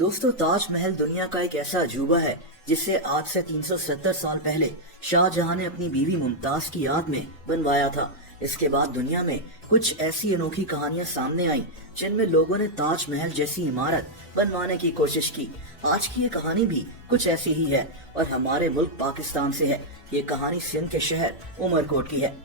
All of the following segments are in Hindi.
दोस्तों, ताजमहल दुनिया का एक ऐसा अजूबा है जिसे आज से 370 साल पहले शाहजहां ने अपनी बीवी मुमताज की याद में बनवाया था। इसके बाद दुनिया में कुछ ऐसी अनोखी कहानियां सामने आई जिनमें लोगों ने ताजमहल जैसी इमारत बनवाने की कोशिश की। आज की ये कहानी भी कुछ ऐसी ही है और हमारे मुल्क पाकिस्तान से है। ये कहानी सिंध के शहर उमरकोट की है।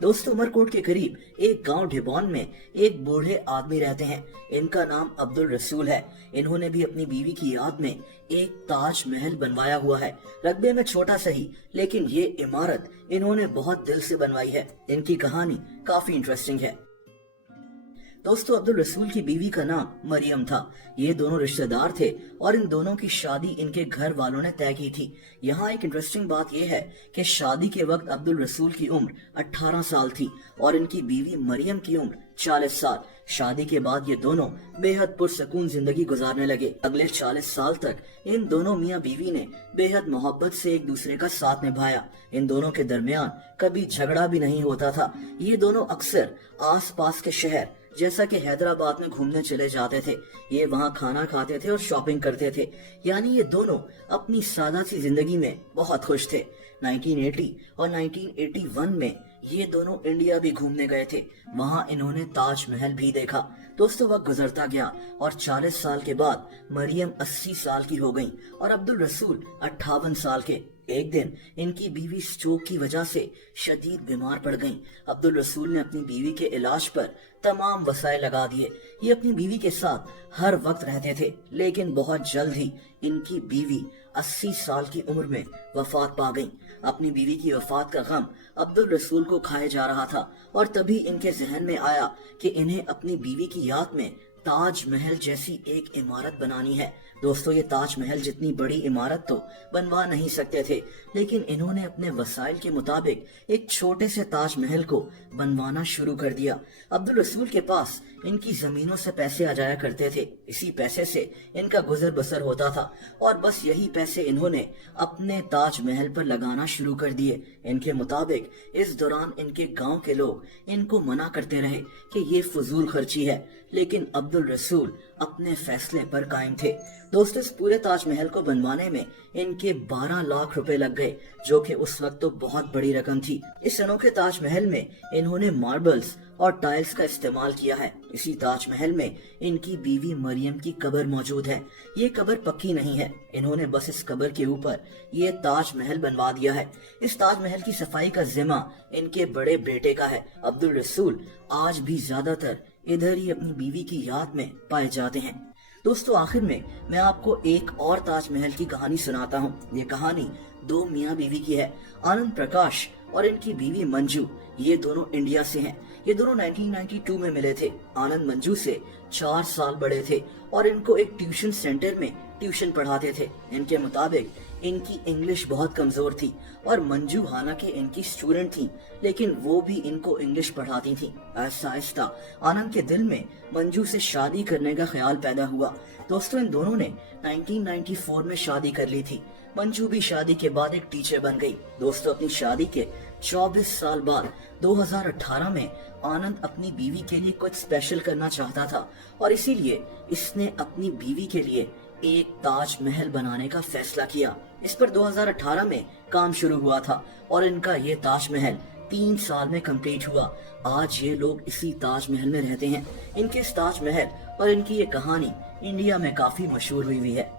दोस्तों, उमरकोट के करीब एक गांव ढिबौन में एक बूढ़े आदमी रहते हैं। इनका नाम अब्दुल रसूल है। इन्होंने भी अपनी बीवी की याद में एक ताजमहल बनवाया हुआ है। रकबे में छोटा सही, लेकिन ये इमारत इन्होंने बहुत दिल से बनवाई है। इनकी कहानी काफी इंटरेस्टिंग है। दोस्तों, अब्दुल रसूल की बीवी का नाम मरियम था। ये दोनों रिश्तेदार थे और इन दोनों की शादी इनके घर वालों ने तय की थी। यहाँ एक इंटरेस्टिंग बात यह है कि शादी के वक्त अब्दुल रसूल की उम्र 18 साल थी और इनकी बीवी मरियम की उम्र 40 साल। शादी के बाद ये दोनों बेहद पुरसकून जिंदगी गुजारने लगे। अगले 40 साल तक इन दोनों मियाँ बीवी ने बेहद मोहब्बत से एक दूसरे का साथ निभाया। इन दोनों के दरमियान कभी झगड़ा भी नहीं होता था। ये दोनों अक्सर आस पास के शहर जैसा कि हैदराबाद में घूमने चले जाते थे। ये वहाँ खाना खाते थे और शॉपिंग करते थे। यानी ये दोनों अपनी सादा सी जिंदगी में बहुत खुश थे। 1980 और 1981 में ये दोनों इंडिया भी घूमने गए थे। वहाँ इन्होंने ताजमहल भी देखा। दोस्तों, वक्त गुजरता गया और 40 साल के बाद मरियम 80 साल की हो गईं और अब्दुल रसूल 58 साल के। एक दिन इनकी बीवी स्ट्रोक की वजह से शदीद बीमार पड़ गईं। अब्दुल रसूल ने अपनी बीवी के इलाज पर तमाम वसाइल लगा दिए। ये अपनी बीवी के साथ हर वक्त रहते थे, लेकिन बहुत जल्द ही इनकी बीवी 80 साल की उम्र में वफात पा गईं। अपनी बीवी की वफात का गम अब्दुल रसूल को खाए जा रहा था और तभी इनके जहन में आया कि इन्हें अपनी बीवी की याद में ताजमहल जैसी एक इमारत बनानी है। दोस्तों, ये ताजमहल जितनी बड़ी इमारत तो बनवा नहीं सकते थे, लेकिन इन्होंने अपने वसाइल के मुताबिक एक छोटे से ताजमहल को बनवाना शुरू कर दिया। अब्दुल रसूल के पास इनकी जमीनों से पैसे आ जाया करते थे। इसी पैसे से इनका गुजर बसर होता था और बस यही पैसे इन्होंने अपने ताजमहल पर लगाना शुरू कर दिए। इनके मुताबिक इस दौरान इनके गांव के लोग इनको मना करते रहे कि ये फजूल खर्ची है, लेकिन अब्दुल रसूल अपने फैसले पर कायम थे। दोस्तों, इस पूरे ताजमहल को बनवाने में इनके 12 लाख रुपए लग गए, जो कि उस वक्त तो बहुत बड़ी रकम थी। इस अनोखे ताजमहल में इन्होंने मार्बल्स और टाइल्स का इस्तेमाल किया है। इसी ताजमहल में इनकी बीवी मरियम की कब्र मौजूद है। ये कब्र पक्की नहीं है। इन्होंने बस इस कब्र के ऊपर ये ताजमहल बनवा दिया है। इस ताजमहल की सफाई का जिम्मा इनके बड़े बेटे का है। अब्दुल रसूल आज भी ज्यादातर इधर ही अपनी बीवी की याद में पाए जाते हैं। दोस्तों, आखिर में मैं आपको एक और ताजमहल की कहानी सुनाता हूँ। ये कहानी दो मियाँ बीवी की है, आनंद प्रकाश और इनकी बीवी मंजू। ये दोनों इंडिया से हैं। ये दोनों 1992 में मिले थे। आनंद मंजू से 4 साल बड़े थे और इनको एक ट्यूशन सेंटर में ट्यूशन पढ़ाते थे। इनके मुताबिक इनकी इंग्लिश बहुत कमजोर थी और मंजू हालांकि इनकी स्टूडेंट थी, लेकिन वो भी इनको इंग्लिश पढ़ाती थी। आहिस्ता आहिस्ता आनंद के दिल में मंजू से शादी करने का ख्याल पैदा हुआ। दोस्तों, इन दोनों ने 1994 में शादी कर ली थी। मंजू भी शादी के बाद एक टीचर बन गई। दोस्तों, अपनी शादी के 24 साल बाद 2018 में आनंद अपनी बीवी के लिए कुछ स्पेशल करना चाहता था और इसीलिए इसने अपनी बीवी के लिए एक ताजमहल बनाने का फैसला किया। इस पर 2018 में काम शुरू हुआ था और इनका ये ताजमहल 3 साल में कंप्लीट हुआ। आज ये लोग इसी ताजमहल में रहते हैं। इनके इस ताजमहल और इनकी ये कहानी इंडिया में काफी मशहूर हुई है।